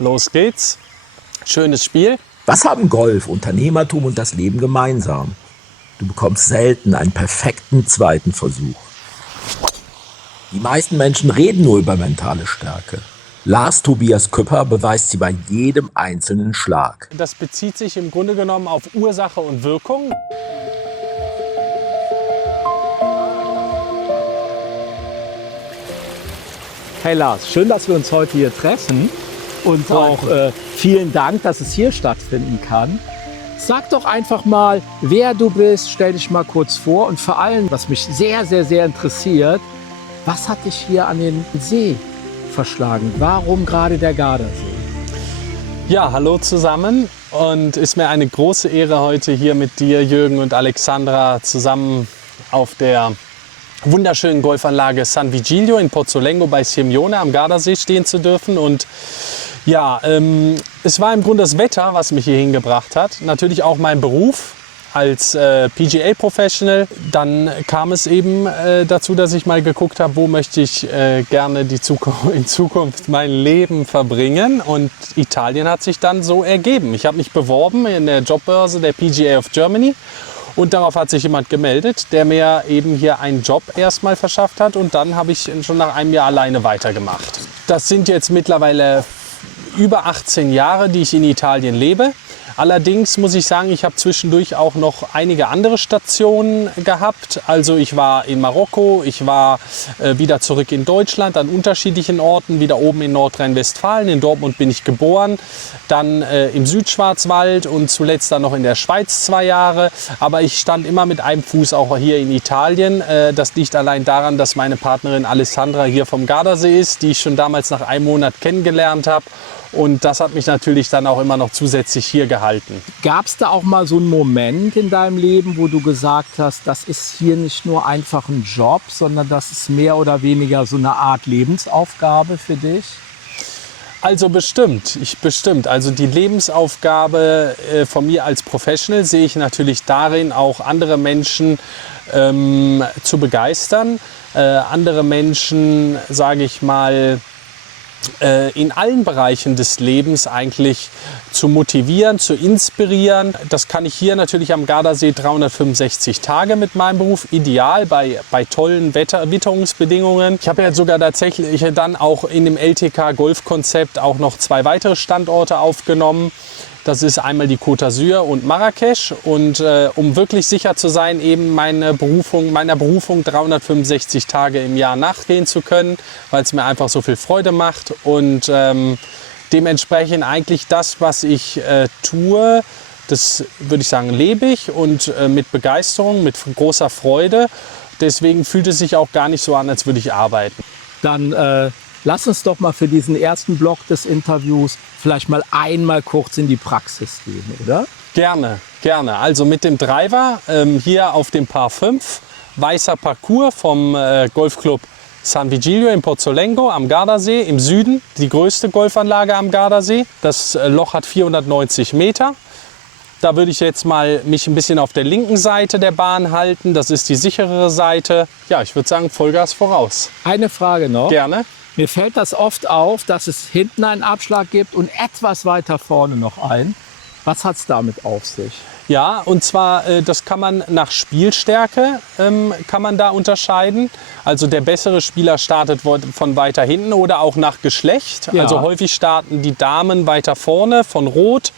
Los geht's. Schönes Spiel. Was haben Golf, Unternehmertum und das Leben gemeinsam? Du bekommst selten einen perfekten zweiten Versuch. Die meisten Menschen reden nur über mentale Stärke. Lars Tobias Küpper beweist sie bei jedem einzelnen Schlag. Das bezieht sich im Grunde genommen auf Ursache und Wirkung. Hey Lars, schön, dass wir uns heute hier treffen und auch vielen Dank, dass es hier stattfinden kann. Sag doch einfach mal, wer du bist, stell dich mal kurz vor und vor allem, was mich sehr, sehr, sehr interessiert, was hat dich hier an den See verschlagen? Warum gerade der Gardasee? Ja, hallo zusammen und ist mir eine große Ehre, heute hier mit dir, Jürgen und Alexandra, zusammen auf der wunderschönen Golfanlage San Vigilio in Pozzolengo bei Sirmione am Gardasee stehen zu dürfen. Und ja, es war im Grunde das Wetter, was mich hier hingebracht hat. Natürlich auch mein Beruf als PGA-Professional. Dann kam es eben dazu, dass ich mal geguckt habe, wo möchte ich gerne in Zukunft mein Leben verbringen. Und Italien hat sich dann so ergeben. Ich habe mich beworben in der Jobbörse der PGA of Germany. Und darauf hat sich jemand gemeldet, der mir eben hier einen Job erstmal verschafft hat. Und dann habe ich schon nach einem Jahr alleine weitergemacht. Das sind jetzt mittlerweile über 18 Jahre, die ich in Italien lebe. Allerdings muss ich sagen, ich habe zwischendurch auch noch einige andere Stationen gehabt. Also ich war in Marokko, ich war wieder zurück in Deutschland an unterschiedlichen Orten, wieder oben in Nordrhein-Westfalen, in Dortmund bin ich geboren, dann im Südschwarzwald und zuletzt dann noch in der Schweiz 2 Jahre. Aber ich stand immer mit einem Fuß auch hier in Italien. Das liegt allein daran, dass meine Partnerin Alessandra hier vom Gardasee ist, die ich schon damals nach einem Monat kennengelernt habe. Und das hat mich natürlich dann auch immer noch zusätzlich hier gehalten. Gab es da auch mal so einen Moment in deinem Leben, wo du gesagt hast, das ist hier nicht nur einfach ein Job, sondern das ist mehr oder weniger so eine Art Lebensaufgabe für dich? Also bestimmt. Also die Lebensaufgabe von mir als Professional sehe ich natürlich darin, auch andere Menschen zu begeistern. Andere Menschen, sage ich mal, in allen Bereichen des Lebens eigentlich zu motivieren, zu inspirieren. Das kann ich hier natürlich am Gardasee 365 Tage mit meinem Beruf, ideal bei tollen Witterungsbedingungen. Ich habe ja sogar tatsächlich dann auch in dem LTK-Golfkonzept auch noch 2 weitere Standorte aufgenommen. Das ist einmal die Côte d'Azur und Marrakesch. Und um wirklich sicher zu sein, eben meiner Berufung 365 Tage im Jahr nachgehen zu können, weil es mir einfach so viel Freude macht. Und dementsprechend eigentlich das, was ich tue, das würde ich sagen, lebe ich und mit Begeisterung, mit großer Freude. Deswegen fühlt es sich auch gar nicht so an, als würde ich arbeiten. Dann lass uns doch mal für diesen ersten Block des Interviews vielleicht mal einmal kurz in die Praxis gehen, oder? Gerne, gerne. Also mit dem Driver hier auf dem Par 5, weißer Parcours vom Golfclub San Vigilio in Pozzolengo am Gardasee im Süden, die größte Golfanlage am Gardasee. Das Loch hat 490 Meter. Da würde ich jetzt mal mich ein bisschen auf der linken Seite der Bahn halten. Das ist die sicherere Seite. Ja, ich würde sagen, Vollgas voraus. Eine Frage noch. Gerne. Mir fällt das oft auf, dass es hinten einen Abschlag gibt und etwas weiter vorne noch einen. Was hat es damit auf sich? Ja, und zwar, das kann man nach Spielstärke kann man da unterscheiden. Also der bessere Spieler startet von weiter hinten oder auch nach Geschlecht. Ja. Also häufig starten die Damen weiter vorne von Rot,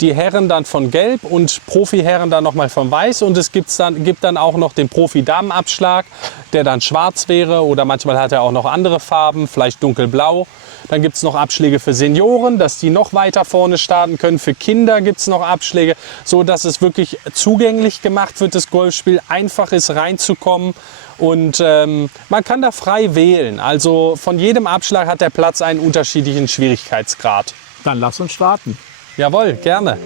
die Herren dann von Gelb und Profi-Herren dann nochmal von Weiß. Und es gibt dann auch noch den Profi-Damenabschlag, der dann schwarz wäre oder manchmal hat er auch noch andere Farben, vielleicht dunkelblau. Dann gibt es noch Abschläge für Senioren, dass die noch weiter vorne starten können. Für Kinder gibt es noch Abschläge, so dass es wirklich zugänglich gemacht wird, das Golfspiel. Einfach ist reinzukommen und man kann da frei wählen. Also von jedem Abschlag hat der Platz einen unterschiedlichen Schwierigkeitsgrad. Dann lass uns starten. Jawohl, gerne.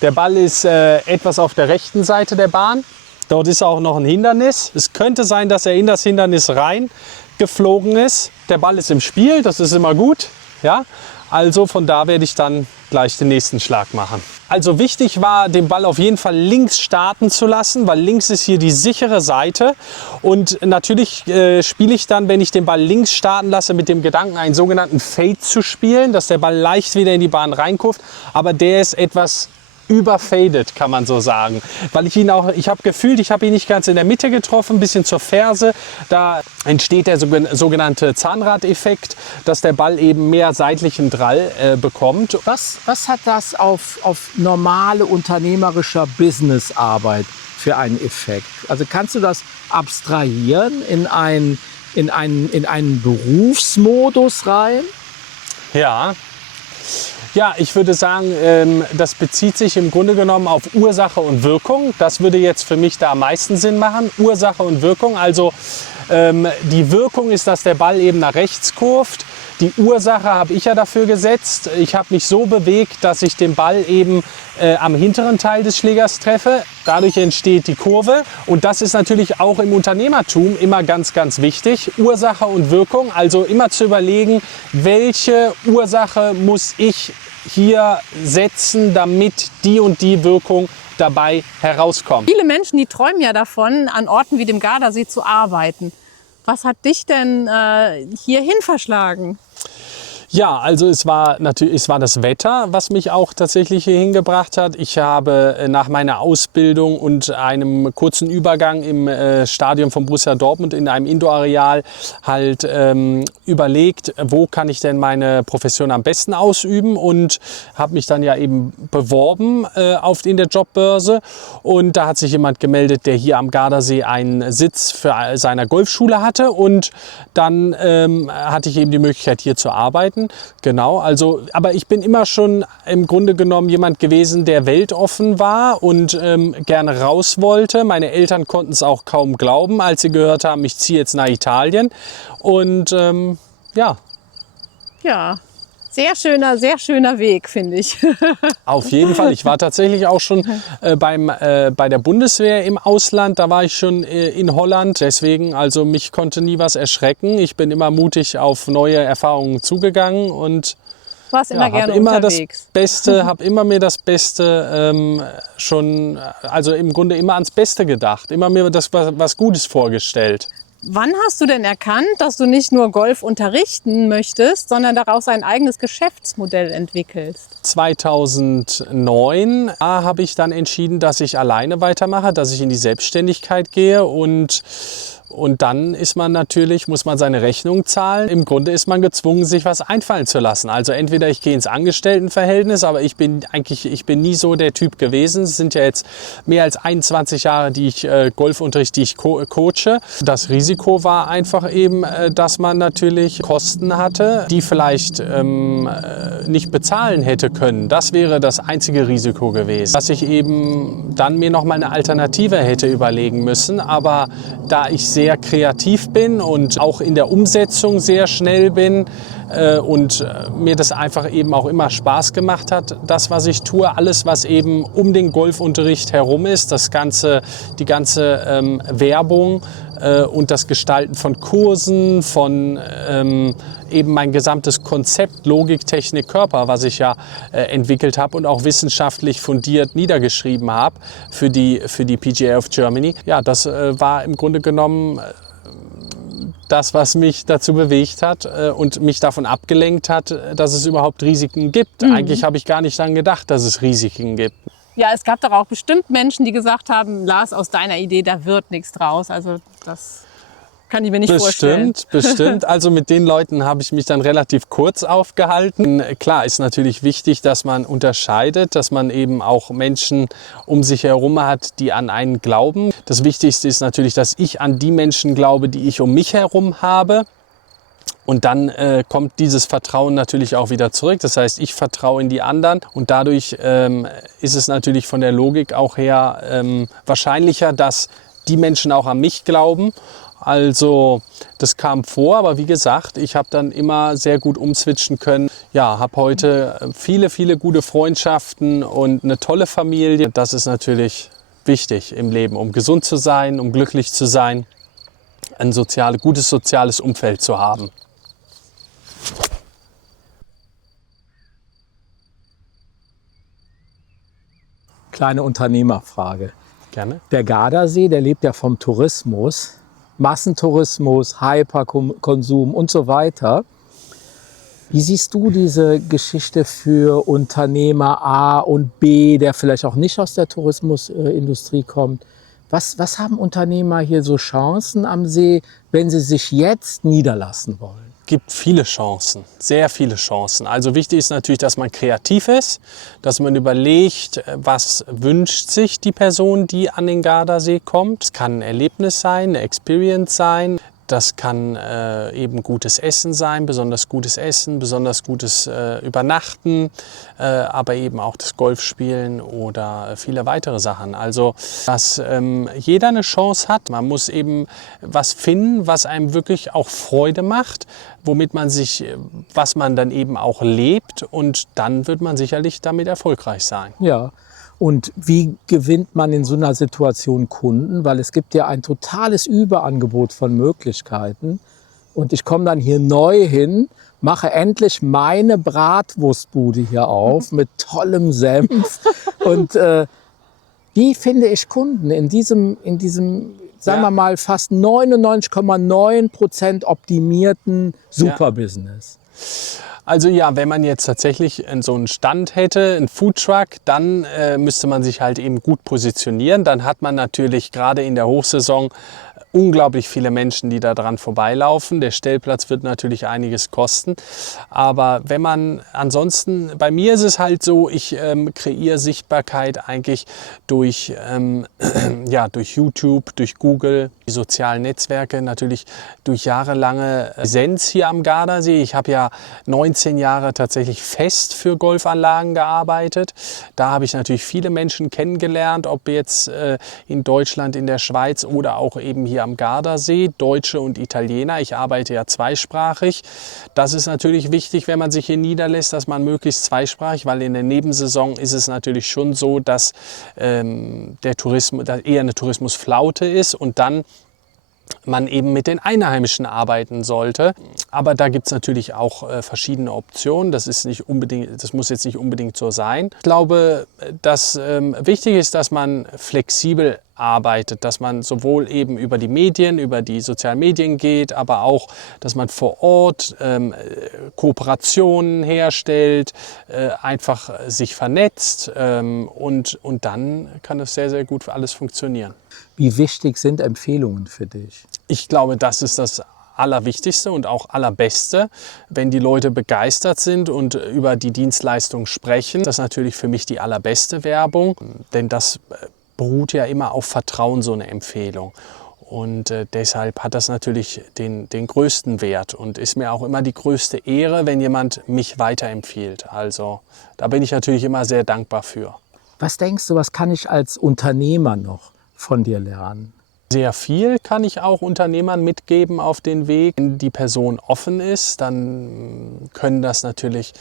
Der Ball ist etwas auf der rechten Seite der Bahn. Dort ist auch noch ein Hindernis. Es könnte sein, dass er in das Hindernis rein geflogen ist. Der Ball ist im Spiel, das ist immer gut. Ja? Also von da werde ich dann gleich den nächsten Schlag machen. Also wichtig war, den Ball auf jeden Fall links starten zu lassen, weil links ist hier die sichere Seite. Und natürlich spiele ich dann, wenn ich den Ball links starten lasse, mit dem Gedanken, einen sogenannten Fade zu spielen, dass der Ball leicht wieder in die Bahn reinkurft. Aber der ist etwas überfadet, kann man so sagen. Weil ich habe gefühlt, ich habe ihn nicht ganz in der Mitte getroffen, ein bisschen zur Ferse. Da entsteht der sogenannte Zahnradeffekt, dass der Ball eben mehr seitlichen Drall bekommt. Was hat das auf normale unternehmerischer Businessarbeit für einen Effekt? Also kannst du das abstrahieren in einen Berufsmodus rein? Ja, ich würde sagen, das bezieht sich im Grunde genommen auf Ursache und Wirkung. Das würde jetzt für mich da am meisten Sinn machen. Ursache und Wirkung. Also die Wirkung ist, dass der Ball eben nach rechts kurvt. Die Ursache habe ich ja dafür gesetzt. Ich habe mich so bewegt, dass ich den Ball eben am hinteren Teil des Schlägers treffe. Dadurch entsteht die Kurve. Und das ist natürlich auch im Unternehmertum immer ganz, ganz wichtig. Ursache und Wirkung. Also immer zu überlegen, welche Ursache muss ich hier setzen, damit die und die Wirkung dabei herauskommt. Viele Menschen, die träumen ja davon, an Orten wie dem Gardasee zu arbeiten. Was hat dich denn hierhin verschlagen? Ja, also es war das Wetter, was mich auch tatsächlich hier hingebracht hat. Ich habe nach meiner Ausbildung und einem kurzen Übergang im Stadion von Borussia Dortmund in einem Indoor-Areal halt überlegt, wo kann ich denn meine Profession am besten ausüben, und habe mich dann ja eben beworben in der Jobbörse, und da hat sich jemand gemeldet, der hier am Gardasee einen Sitz für seine Golfschule hatte, und dann hatte ich eben die Möglichkeit, hier zu arbeiten. Genau, also, aber ich bin immer schon im Grunde genommen jemand gewesen, der weltoffen war und gerne raus wollte. Meine Eltern konnten es auch kaum glauben, als sie gehört haben, ich ziehe jetzt nach Italien. Und ja. Ja, sehr schöner Weg, finde ich. Auf jeden Fall. Ich war tatsächlich auch schon bei der Bundeswehr im Ausland. Da war ich schon in Holland. Deswegen, also mich konnte nie was erschrecken. Ich bin immer mutig auf neue Erfahrungen zugegangen und warst immer gerne unterwegs. Habe immer mir das Beste schon, also im Grunde immer ans Beste gedacht. Immer mir was Gutes vorgestellt. Wann hast du denn erkannt, dass du nicht nur Golf unterrichten möchtest, sondern daraus ein eigenes Geschäftsmodell entwickelst? 2009 habe ich dann entschieden, dass ich alleine weitermache, dass ich in die Selbstständigkeit gehe, und dann muss man seine Rechnung zahlen. Im Grunde ist man gezwungen, sich was einfallen zu lassen. Also entweder ich gehe ins Angestelltenverhältnis, aber ich bin nie so der Typ gewesen. Es sind ja jetzt mehr als 21 Jahre, die ich Golfunterricht, die ich coache. Das Risiko war einfach eben, dass man natürlich Kosten hatte, die vielleicht nicht bezahlen hätte können. Das wäre das einzige Risiko gewesen. Dass ich eben dann mir noch mal eine Alternative hätte überlegen müssen. Aber da ich sehr kreativ bin und auch in der Umsetzung sehr schnell bin und mir das einfach eben auch immer Spaß gemacht hat, das, was ich tue, alles, was eben um den Golfunterricht herum ist, die ganze Werbung und das Gestalten von Kursen, von eben mein gesamtes Konzept Logik, Technik, Körper, was ich ja entwickelt habe und auch wissenschaftlich fundiert niedergeschrieben habe für die PGA of Germany. Ja, das war im Grunde genommen das, was mich dazu bewegt hat und mich davon abgelenkt hat, dass es überhaupt Risiken gibt. Eigentlich habe ich gar nicht daran gedacht, dass es Risiken gibt. Ja, es gab doch auch bestimmt Menschen, die gesagt haben, Lars, aus deiner Idee, da wird nichts draus. Also das kann ich mir nicht vorstellen. Bestimmt. Also mit den Leuten habe ich mich dann relativ kurz aufgehalten. Klar ist natürlich wichtig, dass man unterscheidet, dass man eben auch Menschen um sich herum hat, die an einen glauben. Das Wichtigste ist natürlich, dass ich an die Menschen glaube, die ich um mich herum habe. Und dann kommt dieses Vertrauen natürlich auch wieder zurück. Das heißt, ich vertraue in die anderen, und dadurch ist es natürlich von der Logik auch her wahrscheinlicher, dass die Menschen auch an mich glauben. Also das kam vor, aber wie gesagt, ich habe dann immer sehr gut umswitchen können. Ja, habe heute viele, viele gute Freundschaften und eine tolle Familie. Das ist natürlich wichtig im Leben, um gesund zu sein, um glücklich zu sein, ein gutes soziales Umfeld zu haben. Kleine Unternehmerfrage. Gerne. Der Gardasee, der lebt ja vom Tourismus, Massentourismus, Hyperkonsum und so weiter. Wie siehst du diese Geschichte für Unternehmer A und B, der vielleicht auch nicht aus der Tourismusindustrie kommt? Was haben Unternehmer hier so Chancen am See, wenn sie sich jetzt niederlassen wollen? Gibt viele Chancen, sehr viele Chancen. Also wichtig ist natürlich, dass man kreativ ist, dass man überlegt, was wünscht sich die Person, die an den Gardasee kommt. Es kann ein Erlebnis sein, eine Experience sein. Das kann eben gutes Essen sein, besonders gutes Essen, besonders gutes Übernachten, aber eben auch das Golfspielen oder viele weitere Sachen. Also, dass jeder eine Chance hat. Man muss eben was finden, was einem wirklich auch Freude macht, womit man sich, was man dann eben auch lebt, und dann wird man sicherlich damit erfolgreich sein. Ja. Und wie gewinnt man in so einer Situation Kunden? Weil es gibt ja ein totales Überangebot von Möglichkeiten. Und ich komme dann hier neu hin, mache endlich meine Bratwurstbude hier auf mit tollem Senf. Und wie finde ich Kunden in diesem sagen wir mal, fast 99,9% optimierten Superbusiness? Also ja, wenn man jetzt tatsächlich so einen Stand hätte, einen Foodtruck, dann müsste man sich halt eben gut positionieren. Dann hat man natürlich gerade in der Hochsaison unglaublich viele Menschen, die da dran vorbeilaufen. Der Stellplatz wird natürlich einiges kosten. Aber wenn man ansonsten, bei mir ist es halt so, ich kreiere Sichtbarkeit eigentlich durch, durch YouTube, durch Google, die sozialen Netzwerke, natürlich durch jahrelange Präsenz hier am Gardasee. Ich habe ja 19 Jahre tatsächlich fest für Golfanlagen gearbeitet. Da habe ich natürlich viele Menschen kennengelernt, ob jetzt in Deutschland, in der Schweiz oder auch eben hier am Gardasee, Deutsche und Italiener. Ich arbeite ja zweisprachig. Das ist natürlich wichtig, wenn man sich hier niederlässt, dass man möglichst zweisprachig, weil in der Nebensaison ist es natürlich schon so, dass der Tourismus eher eine Tourismusflaute ist und dann man eben mit den Einheimischen arbeiten sollte. Aber da gibt es natürlich auch verschiedene Optionen. Das muss jetzt nicht unbedingt so sein. Ich glaube, dass wichtig ist, dass man flexibel arbeitet, dass man sowohl eben über die Medien, über die sozialen Medien geht, aber auch, dass man vor Ort Kooperationen herstellt, einfach sich vernetzt und dann kann das sehr, sehr gut alles funktionieren. Wie wichtig sind Empfehlungen für dich? Ich glaube, das ist das Allerwichtigste und auch Allerbeste, wenn die Leute begeistert sind und über die Dienstleistung sprechen. Das ist natürlich für mich die allerbeste Werbung, denn das beruht ja immer auf Vertrauen, so eine Empfehlung. Und deshalb hat das natürlich den größten Wert und ist mir auch immer die größte Ehre, wenn jemand mich weiterempfiehlt. Also da bin ich natürlich immer sehr dankbar für. Was denkst du, was kann ich als Unternehmer noch von dir lernen? Sehr viel kann ich auch Unternehmern mitgeben auf den Weg. Wenn die Person offen ist, dann können das natürlich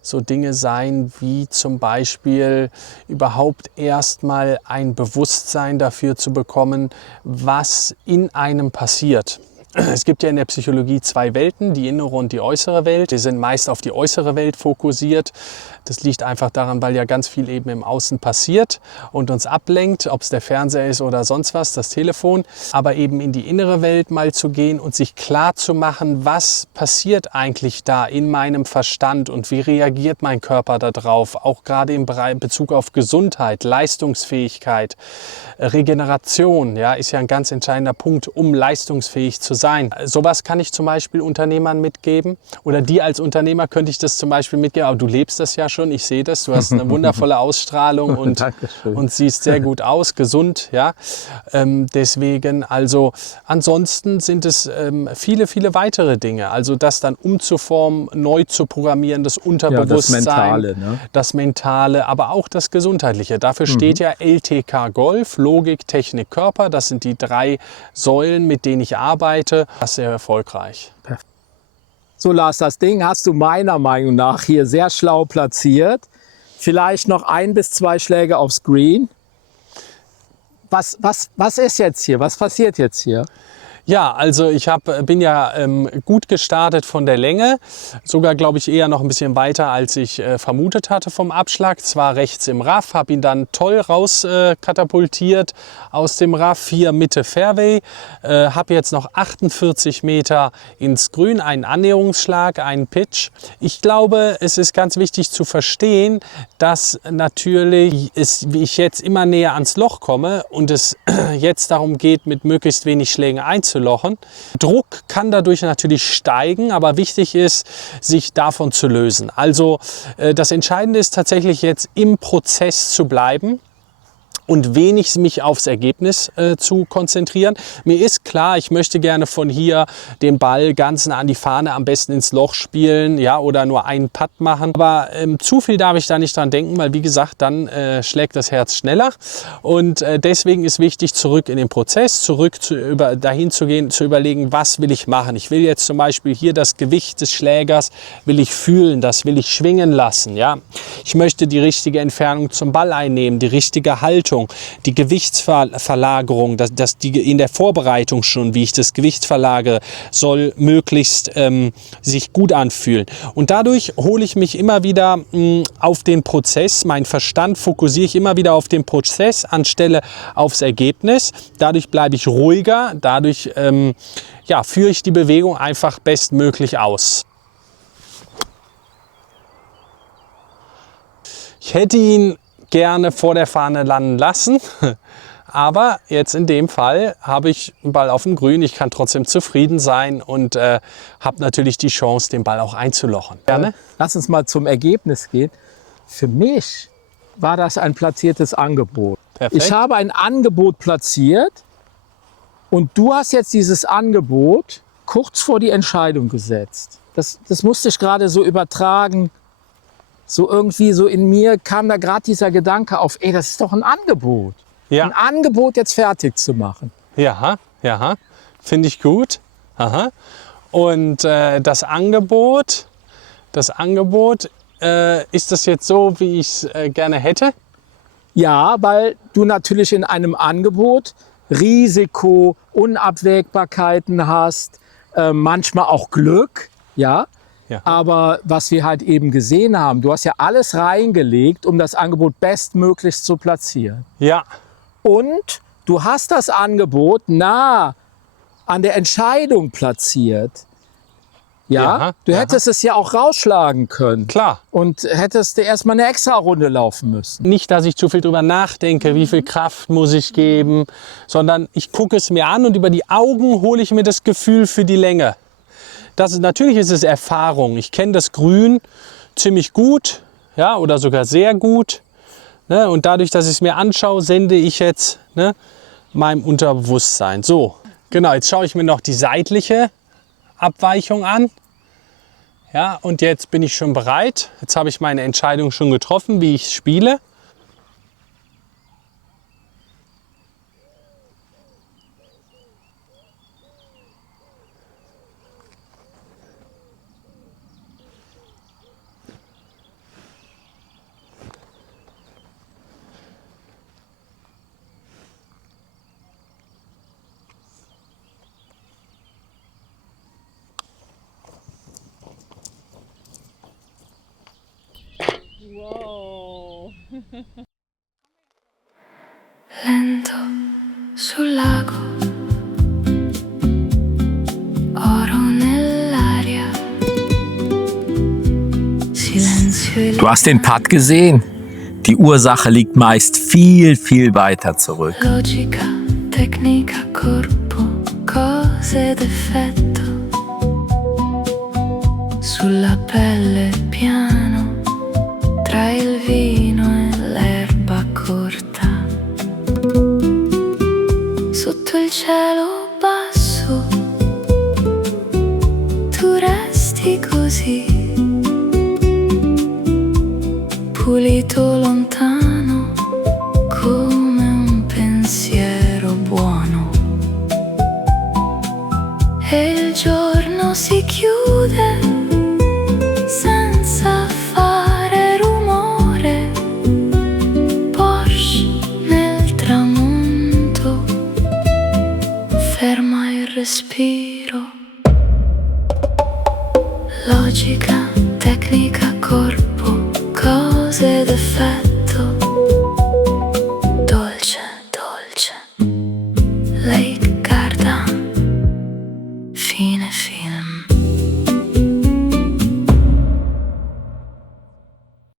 so Dinge sein, wie zum Beispiel überhaupt erstmal ein Bewusstsein dafür zu bekommen, was in einem passiert. Es gibt ja in der Psychologie zwei Welten, die innere und die äußere Welt. Wir sind meist auf die äußere Welt fokussiert. Das liegt einfach daran, weil ja ganz viel eben im Außen passiert und uns ablenkt, ob es der Fernseher ist oder sonst was, das Telefon. Aber eben in die innere Welt mal zu gehen und sich klar zu machen, was passiert eigentlich da in meinem Verstand und wie reagiert mein Körper darauf, auch gerade in Bezug auf Gesundheit, Leistungsfähigkeit, Regeneration, ja, ist ja ein ganz entscheidender Punkt, um leistungsfähig zu sein. Sowas kann ich zum Beispiel Unternehmern mitgeben oder dir als Unternehmer könnte ich das zum Beispiel mitgeben, aber du lebst das ja schon, ich sehe das, du hast eine wundervolle Ausstrahlung und siehst sehr gut aus, gesund, ja. Deswegen, also ansonsten sind es viele, viele weitere Dinge, also das dann umzuformen, neu zu programmieren, das Unterbewusstsein, das Mentale, aber auch das Gesundheitliche. Dafür steht ja LTK Golf, Logik, Technik, Körper, das sind die 3 Säulen, mit denen ich arbeite, das ist sehr erfolgreich. So Lars, das Ding hast du meiner Meinung nach hier sehr schlau platziert. Vielleicht noch 1 bis 2 Schläge aufs Green. Was ist jetzt hier? Was passiert jetzt hier? Ja, also ich bin ja gut gestartet von der Länge, sogar glaube ich eher noch ein bisschen weiter, als ich vermutet hatte vom Abschlag. Zwar rechts im Raff, habe ihn dann toll raus katapultiert aus dem Raff, hier Mitte Fairway, habe jetzt noch 48 Meter ins Grün, einen Annäherungsschlag, einen Pitch. Ich glaube, es ist ganz wichtig zu verstehen, dass natürlich ich jetzt immer näher ans Loch komme und es jetzt darum geht, mit möglichst wenig Schlägen einzulochen. Druck kann dadurch natürlich steigen, aber wichtig ist, sich davon zu lösen. Also das Entscheidende ist tatsächlich jetzt im Prozess zu bleiben und wenig mich aufs Ergebnis zu konzentrieren. Mir ist klar, ich möchte gerne von hier den Ball ganz nah an die Fahne, am besten ins Loch spielen, ja, oder nur einen Putt machen. Aber zu viel darf ich da nicht dran denken, weil wie gesagt, dann schlägt das Herz schneller. Und deswegen ist wichtig, zurück in den Prozess, dahin zu gehen, zu überlegen, was will ich machen. Ich will jetzt zum Beispiel hier das Gewicht des Schlägers, will ich fühlen, das will ich schwingen lassen. Ja? Ich möchte die richtige Entfernung zum Ball einnehmen, die richtige Haltung. Die Gewichtsverlagerung, die in der Vorbereitung schon, wie ich das Gewicht verlagere, soll möglichst sich gut anfühlen. Und dadurch hole ich mich immer wieder auf den Prozess, mein Verstand fokussiere ich immer wieder auf den Prozess anstelle aufs Ergebnis. Dadurch bleibe ich ruhiger, dadurch führe ich die Bewegung einfach bestmöglich aus. Ich hätte ihn gerne vor der Fahne landen lassen, aber jetzt in dem Fall habe ich einen Ball auf dem Grün, ich kann trotzdem zufrieden sein und habe natürlich die Chance, den Ball auch einzulochen. Gerne? Lass uns mal zum Ergebnis gehen. Für mich war das ein platziertes Angebot. Perfekt. Ich habe ein Angebot platziert und du hast jetzt dieses Angebot kurz vor die Entscheidung gesetzt. Das musste ich gerade so übertragen. So irgendwie so in mir kam da gerade dieser Gedanke auf, ey, das ist doch ein Angebot. Ja. Ein Angebot jetzt fertig zu machen. Ja, finde ich gut. Aha. Und das Angebot, ist das jetzt so, wie ich es gerne hätte? Ja, weil du natürlich in einem Angebot Risiko, Unabwägbarkeiten hast, manchmal auch Glück, ja. Ja. Aber was wir halt eben gesehen haben, du hast ja alles reingelegt, um das Angebot bestmöglichst zu platzieren. Ja. Und du hast das Angebot nah an der Entscheidung platziert. Ja, du hättest es ja auch rausschlagen können. Klar. Und hättest du erstmal eine Extra-Runde laufen müssen. Nicht, dass ich zu viel drüber nachdenke, wie viel Kraft muss ich geben, sondern ich gucke es mir an und über die Augen hole ich mir das Gefühl für die Länge. Natürlich ist es Erfahrung. Ich kenne das Grün ziemlich gut, ja, oder sogar sehr gut. Ne? Und dadurch, dass ich es mir anschaue, sende ich jetzt meinem Unterbewusstsein. So, genau, jetzt schaue ich mir noch die seitliche Abweichung an. Ja, und jetzt bin ich schon bereit. Jetzt habe ich meine Entscheidung schon getroffen, wie ich spiele. Wow. Lento sul lago, oro nell'aria, silenzio. Du hast den Putt gesehen. Die Ursache liegt meist viel, viel weiter zurück. Logica, tecnica, corpo, cose d'effetto. Sulla pelle piano, tra il vino e l'erba corta. Sotto il cielo basso, tu resti così, pulito lontano come un pensiero buono. E il giorno si chiude senza fare rumore. Porsche nel tramonto, ferma il respiro.